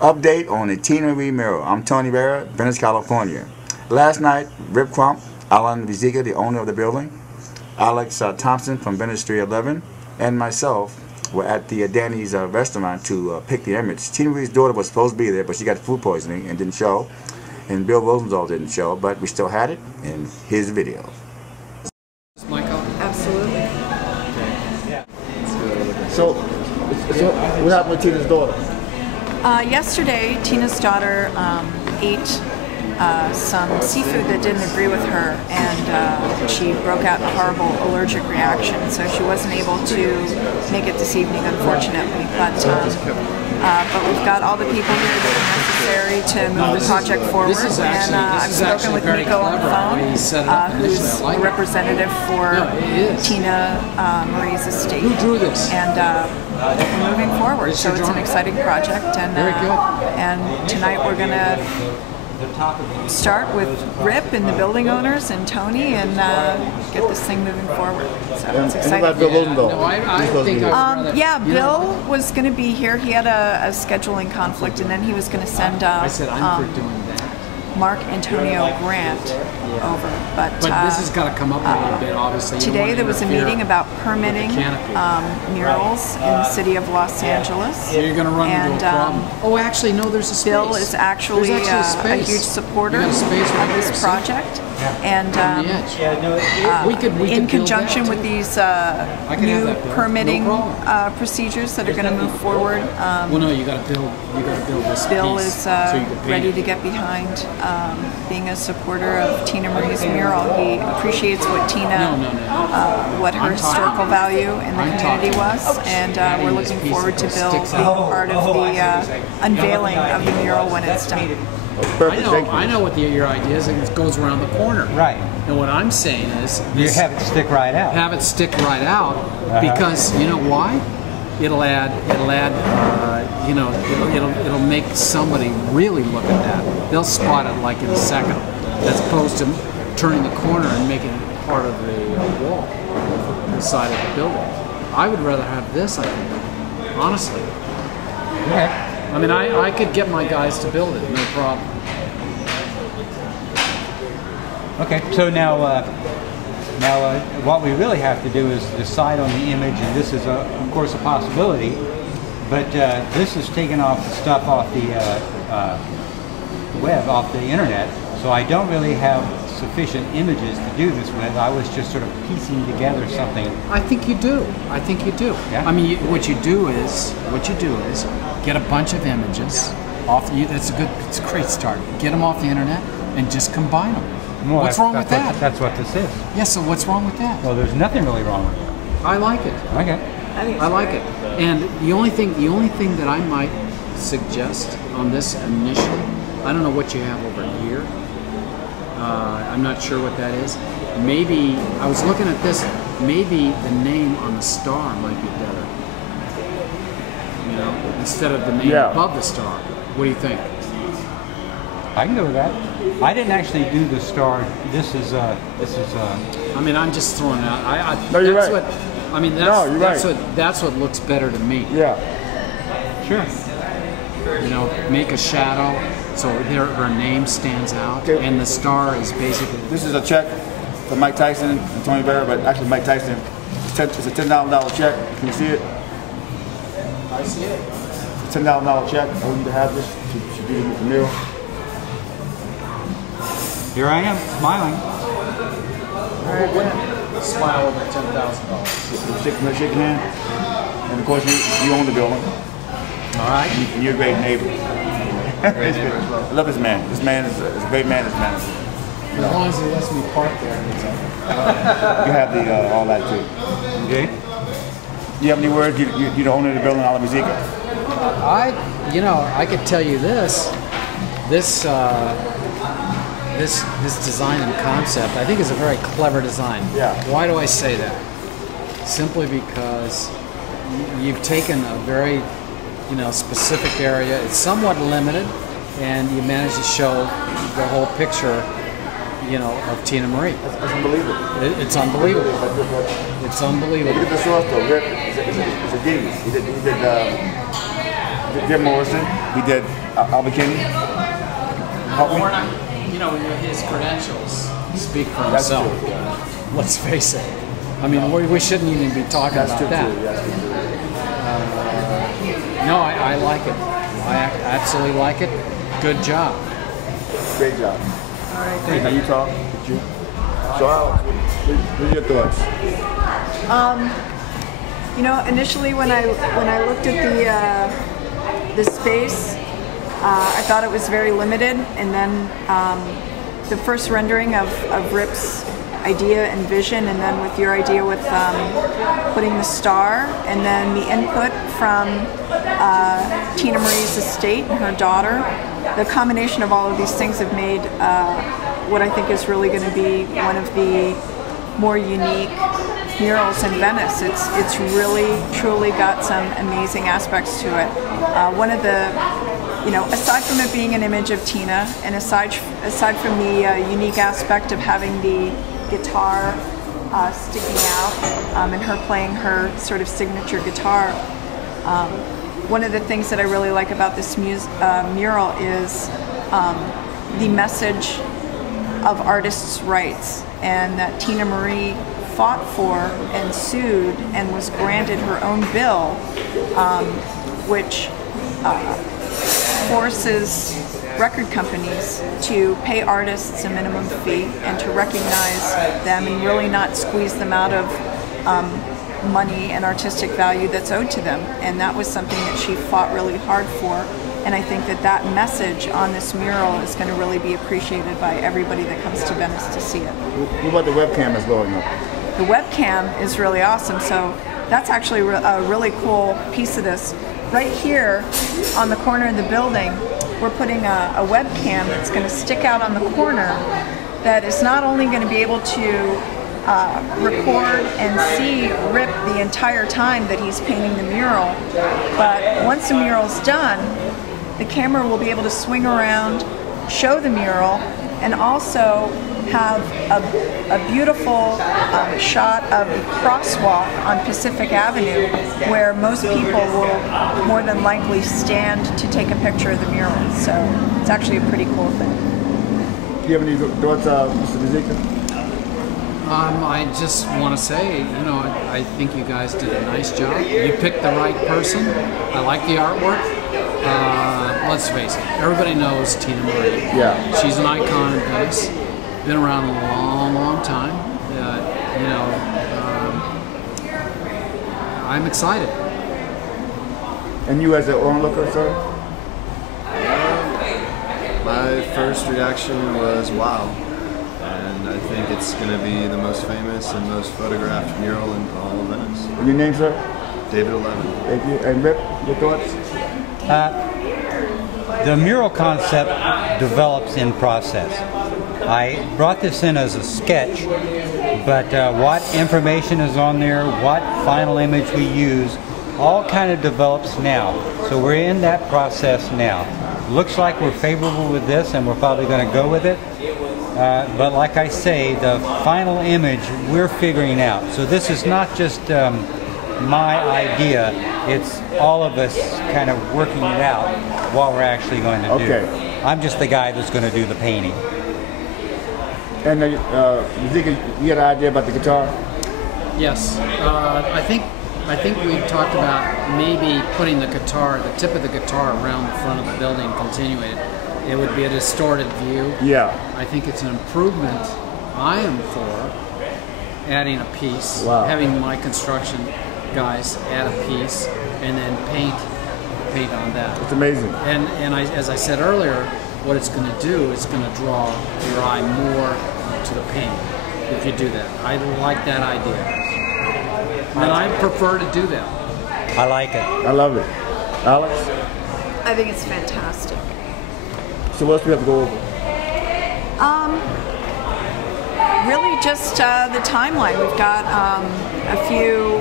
Update on the Teena Marie mural. I'm Tony VERA, Venice, California. Last night, Rip Crump, Alan Viziga, the owner of the building, Alex Thompson from Venice 311, and myself were at the Danny's restaurant to pick the image. Teena Marie's daughter was supposed to be there, but she got food poisoning and didn't show. And Bill Rosenthal didn't show, but we still had it, and here's the video. Absolutely. Yeah. So what happened with Teena's daughter? Yesterday, Teena's daughter ate some seafood that didn't agree with her, and she broke out in a horrible allergic reaction, so she wasn't able to make it this evening, unfortunately. But we've got all the people here that are necessary to move the project forward, and I've spoken with Nico on the phone, who's a representative for Teena Marie's estate. Who drew this? And we're moving forward, so it's an exciting project. And and tonight we're going to start with Rip and the building owners and Tony, and get this thing moving forward. So it's exciting. Yeah, Bill was going to be here. He had a scheduling conflict, and then he was going to send Mark Antonio Grant over. But this has got to come up a little bit, obviously. Today there was a meeting about permitting murals in the city of Los Angeles. So you're going to run into a problem. Oh, actually, no, there's a space. Bill is actually a huge supporter of this project. And in conjunction with these new permitting procedures that are going to move forward, well, no, you got to build this. Bill is ready to get behind being a supporter of Teena Marie's mural. He appreciates what what her historical value in the community was, and we're looking forward to Bill being part of the unveiling of the mural when it's done. I know what your idea is. It goes around the corner. Right. And what I'm saying is, you have it stick right out. Have it stick right out, because you know why? It'll make somebody really look at that. They'll spot it like in a second, as opposed to turning the corner and making it part of the wall, the side of the building. I would rather have this, I think, honestly. Okay. I mean, I could get my guys to build it, no problem. Okay, so now what we really have to do is decide on the image, and this is, of course, a possibility, but this is taking off the stuff off the web, off the internet, so I don't really have sufficient images to do this with. I was just sort of piecing together something. I think you do. I think you do. Yeah? I mean, what you do is get a bunch of images off. It's a great start. Get them off the internet and just combine them. Well, what's wrong with that? That's what this is. Yeah. So what's wrong with that? Well, there's nothing really wrong with it. I like it. Okay. I like it. And the only thing that I might suggest on this initially, I don't know what you have over here. I'm not sure what that is. Maybe, I was looking at this, maybe the name on the star might be better. You know, instead of the name above the star. What do you think? I can go with that. I didn't actually do the star. This is. I mean, I'm just throwing it out. No, you're that's right. What, I mean, that's what looks better to me. Yeah. Sure. You know, make a shadow so her name stands out, and the star is basically. This is a check for Mike Tyson and Tony VERA, but actually Mike Tyson. It's a $10,000 check. Can you see it? I see it. It's a $10,000 check. I want you to have this to do the mural. Here I am, smiling. Smile over $10,000. Shake your hand. And of course, you own the building. All right. And you're a great neighbor. I love this man. This man is a great man. This man is. As long as he lets me park there. You have the all that too. Okay. You have any words? You the owner of the building, Alan Viziga? I could tell you this design and concept, I think, is a very clever design. Yeah. Why do I say that? Simply because you've taken a very, specific area. It's somewhat limited, and you managed to show the whole picture, of Teena Marie. It's unbelievable. It's unbelievable. It's unbelievable. Look at the source though. Rip is a genius. He did Jim Morrison. He did Albuquerque. We're not, you know, his credentials speak for That's himself. true. Let's face it. I mean, we shouldn't even be talking That's about true that. too. That's true too. No, I like it. I absolutely like it. Good job. Great job. All right, Hey, now you talk. You. So, Alex, what are your thoughts? You know, initially when I looked at the space, I thought it was very limited, and then the first rendering of Rip's idea and vision, and then with your idea with putting the star, and then the input from Teena Marie's estate and her daughter. The combination of all of these things have made what I think is really going to be one of the more unique murals in Venice. It's really, truly got some amazing aspects to it. One of the, you know, aside from it being an image of Teena, and aside from the unique aspect of having the guitar sticking out and her playing her sort of signature guitar, one of the things that I really like about this mural is the message of artists' rights, and that Teena Marie fought for and sued and was granted her own bill, which forces record companies to pay artists a minimum fee and to recognize them and really not squeeze them out of money and artistic value that's owed to them. And that was something that she fought really hard for. And I think that that message on this mural is going to really be appreciated by everybody that comes to Venice to see it. What about the webcam that's going up? The webcam is really awesome. So that's actually a really cool piece of this. Right here on the corner of the building, we're putting a webcam that's going to stick out on the corner that is not only going to be able to record and see Rip the entire time that he's painting the mural, but once the mural's done, the camera will be able to swing around, show the mural, and also have a beautiful shot of the crosswalk on Pacific Avenue, where most people will more than likely stand to take a picture of the mural. So it's actually a pretty cool thing. Do you have any thoughts, Mr. Vizika? I just want to say, you know, I think you guys did a nice job. You picked the right person. I like the artwork. Let's face it, everybody knows Teena Marie. Yeah. She's an icon in Venice. Been around a long, long time. You know, I'm excited. And you as an onlooker, sir? My first reaction was wow. And I think it's going to be the most famous and most photographed mural in all of Venice. And your name, sir? David 11. Thank you. And Rip, your thoughts? The mural concept develops in process. I brought this in as a sketch, but what information is on there, what final image we use, all kind of develops now. So we're in that process now. Looks like we're favorable with this, and we're probably going to go with it. But like I say, the final image we're figuring out. So this is not just my idea, it's all of us kind of working it out what we're actually going to do. Okay. I'm just the guy that's going to do the painting. And Zika, you had an idea about the guitar? Yes, I think we talked about maybe putting the guitar, the tip of the guitar, around the front of the building, continuing it. It would be a distorted view. Yeah. I think it's an improvement. I am for adding a piece, having my construction guys add a piece, and then paint on that. It's amazing. And as I said earlier, what it's going to do is going to draw your eye more to the paint if you do that. I like that idea. And I prefer to do that. I like it. I love it. Alex? I think it's fantastic. So what else do we have to go over? Really just the timeline. We've got a few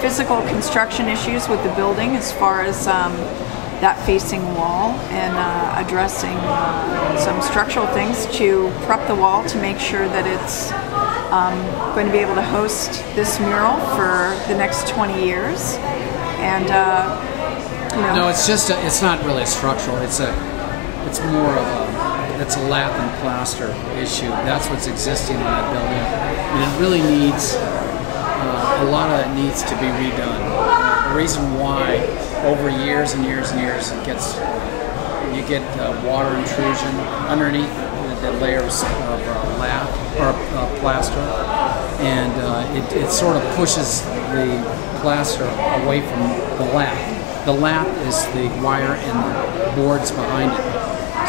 physical construction issues with the building as far as that facing wall, and addressing some structural things to prep the wall to make sure that it's going to be able to host this mural for the next 20 years. And You know? No, it's just it's not really a structural. It's more of a lath and plaster issue. That's what's existing on that building, and it really needs a lot of it needs to be redone. The reason why, over years and years and years, you get water intrusion underneath the layers of lath or plaster, and it sort of pushes the plaster away from the lath. The lath is the wire and the boards behind it.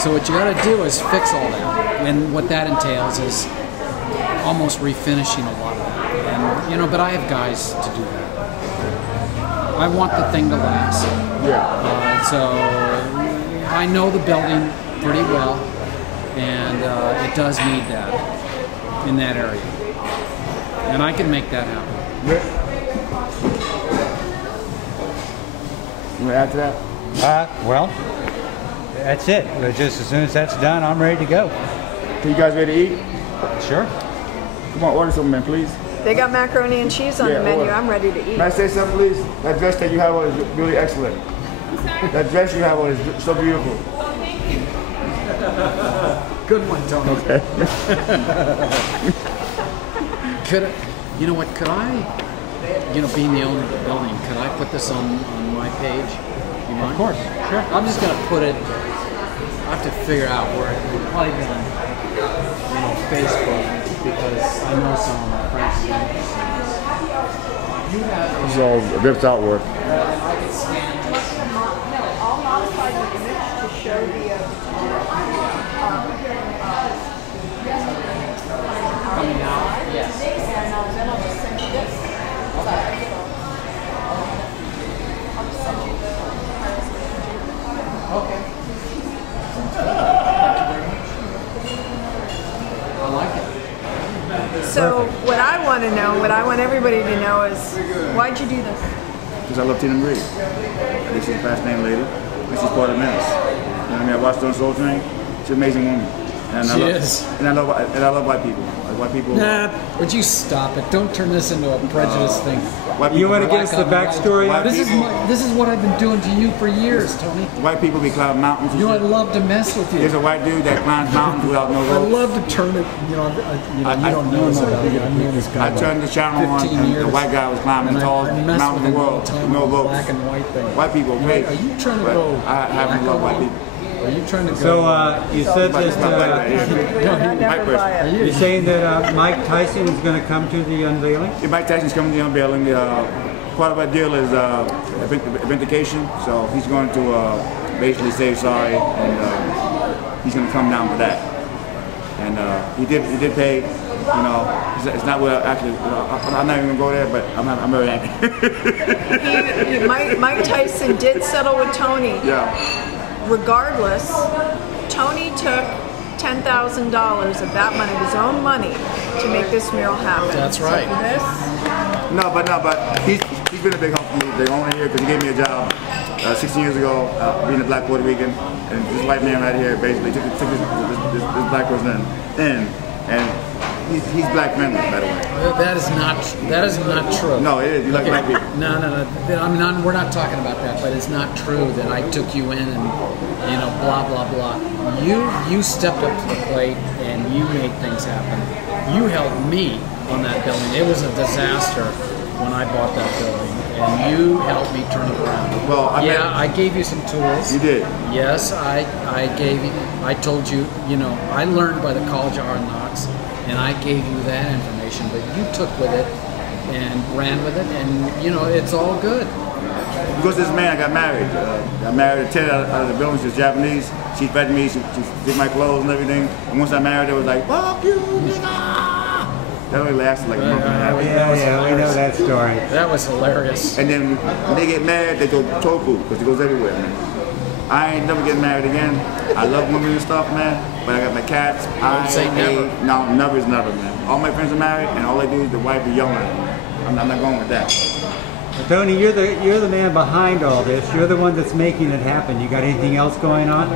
So what you got to do is fix all that, and what that entails is almost refinishing a lot of that. And but I have guys to do that. I want the thing to last. Yeah. So I know the building pretty well, and it does need that in that area, and I can make that happen. You want to add to that? Well, that's it. Just as soon as that's done, I'm ready to go. So you guys ready to eat? Sure. Come on, order something, man, please. They got macaroni and cheese on the menu. Order. I'm ready to eat. Can I say something, please? That dress that you have on is really excellent. That dress you have on is so beautiful. Good one, Tony. Okay. Could I, being the owner of the building, could I put this on my page? You mind? Of course, sure. I'm just gonna put it. I have to figure out where it will probably be on, Facebook, because I know some of my friends. You have. This is all ripped out work. I could scan. I'll modify the image to show the Coming out. Yes. and then I'll just send you this. I'll just send you the Okay. I like it. So what I want to know, what I want everybody to know is, why'd you do this? Because I love Teena Marie. This is a fast name lady, and she's part of Venice. You know what I mean? I watched her on Soul Train. She's an amazing woman. And She is. And I love white people. Like white people. Nah, would you stop it? Don't turn this into a prejudice thing. White You people, want to give us the backstory? White This is people- this is what I've been doing to you for years, Tony. White people be climbing mountains. and You know, I'd shit. love to mess with There's you. a white dude that climbs mountains without no I'd ropes. love to turn it. You don't know this about me. I've known this guy. I turned the channel on, 15 and years. the white guy was climbing the tallest I messed mountain in with the him all world the time with no on the ropes. black and white thing. White people are crazy. Are you trying to But go? I happen to love white people. Are you trying to go? So you said But that it's not like that. I never White buy person. it. you're saying that Mike Tyson is going to come to the unveiling. Yeah, Mike Tyson's coming to the unveiling. Part of our deal is vindication, so he's going to basically say sorry, and he's going to come down for that. And he did pay. It's not what I'm not even going to go there, but I'm very happy. Mike Tyson did settle with Tony. Yeah. Regardless, Tony took $10,000 of that money, his own money, to make this mural happen. That's right. So for this, But he's been a big help for me, the owner here, because he gave me a job 16 years ago, being a black Puerto Rican, and this white man right here basically took this black person in, and he's black friendly, by the way. That is not true. No, it is. You like Okay. black people. No. We're not talking about that. But it's not true that I took you in and blah blah blah. You stepped up to the plate and you made things happen. You helped me on that building. It was a disaster when I bought that building, and you helped me turn it around. Well, I gave you some tools. You did. Yes, I gave you. I told you. I learned by the College of Hard Knocks, and I gave you that information. But you took with it and ran with it, and it's all good. Because this man, I got married. I married a tenant out of the building. She's Japanese. She fed me. She did my clothes and everything. And once I married her, it was like, fuck you, nigga. That only lasted like a month and a half. Yeah, we know that story. That was hilarious. And then when they get mad, they go tofu, because it goes everywhere, man. I ain't never getting married again. I love women and stuff, man. But I got my cats. Don't say never. No, never is never, man. All my friends are married, and all they do is the wife be yelling at them. I'm not going with that. Tony, you're the man behind all this. You're the one that's making it happen. You got anything else going on?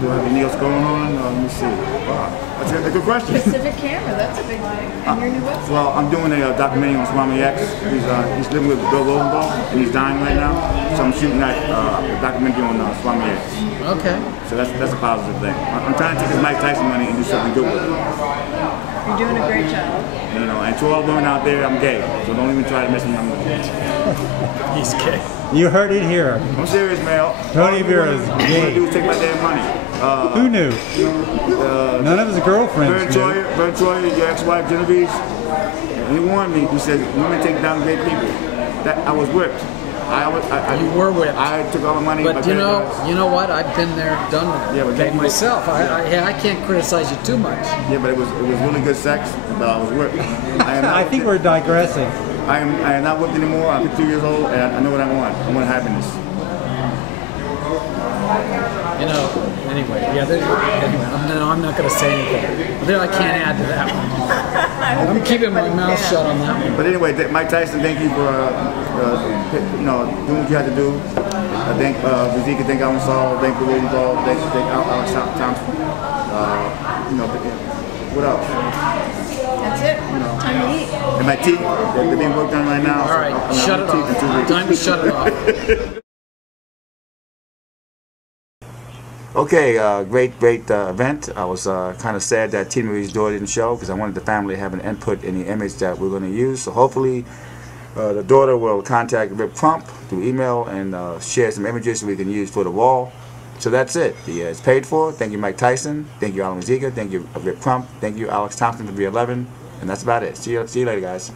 Do I have anything else going on? Let me see. Wow, that's a good question. Pacific Camera, that's a big thing. And your new website. Well, I'm doing a documentary on Swami X. He's living with Bill Rosenthal, and he's dying right now. So I'm shooting that documentary on Swami X. Okay. So that's a positive thing. I'm trying to take this Mike Tyson money and do something good with it. You're doing a great job. You know, and to all women out there, I'm gay. So don't even try to mess me up. He's gay. You heard it here. I'm serious, man. Tony Vera is All you gay. do is take my damn money. Who knew? None of his girlfriends knew. Vern Troyer, your ex-wife Genevieve, he warned me. He said, women take down great people. That I was whipped. You were whipped. I took all the money. But you know what? I've been there, done that. Yeah, but okay, myself. I can't criticize you too much. Yeah, but it was really good sex. But I was whipped. I think we're digressing. I am not whipped anymore. I'm 52 years old, and I know what I want. I want happiness. You know. Anyway, yeah. I'm not going to say anything. There, I can't add to that one. I'm keeping my mouth shut on that one. But anyway, Mike Tyson, thank you for doing what you had to do. I thank Vizika, thank Alan Saul, thank the Rosenthal, thank Alex Thompson. What else? That's it. Time to eat. And my teeth, they're being worked on right now. All right, so shut it off. Time to shut it off. Okay, great event. I was kind of sad that Tina Marie's daughter didn't show because I wanted the family to have an input in the image that we're going to use. So hopefully the daughter will contact Rip Crump through email and share some images so we can use for the wall. So that's it. It's paid for. Thank you, Mike Tyson. Thank you, Alan Zika. Thank you, Rip Crump. Thank you, Alex Thompson for V11. And that's about it. See you later, guys.